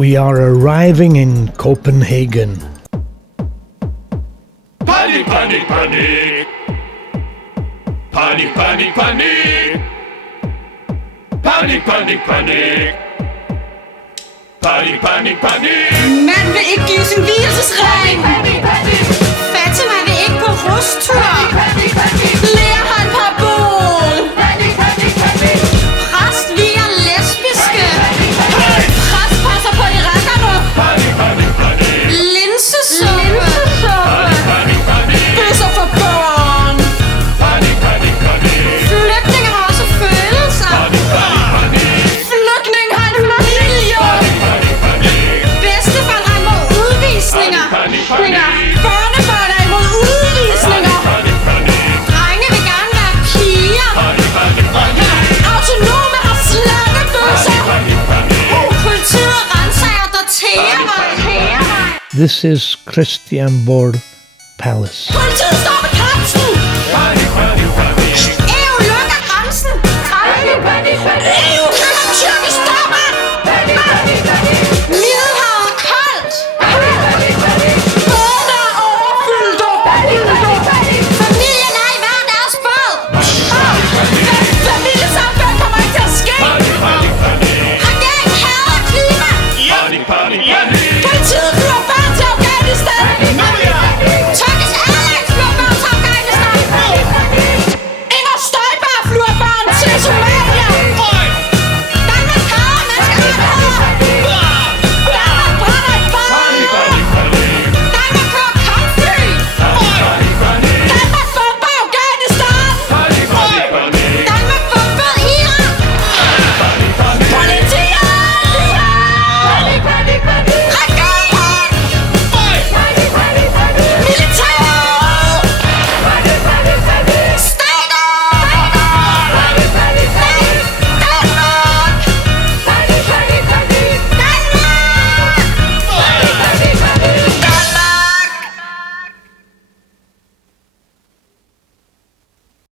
We are arriving in Copenhagen. Panik, panik, panik. Panik, panik, panik. Panik, panik, panik. Panik, panik, panik. Man vil ikke give sin vielsesring. Fatima vil ikke på rustur. Lea har en parabol. Præst viger lesbiske. Præst passer på irakerne. Linsesuppe. Bøsser for børn. Flygtninge har også følelser. Flygtninge har en familie. Bedsteforældre er imod udvisninger. Børnebørn er imod udvisninger. Drenge vil gerne være piger. Autonome har slakkebøsser. Politiet renser der tærer. This is Christianborg Palace. Politiet står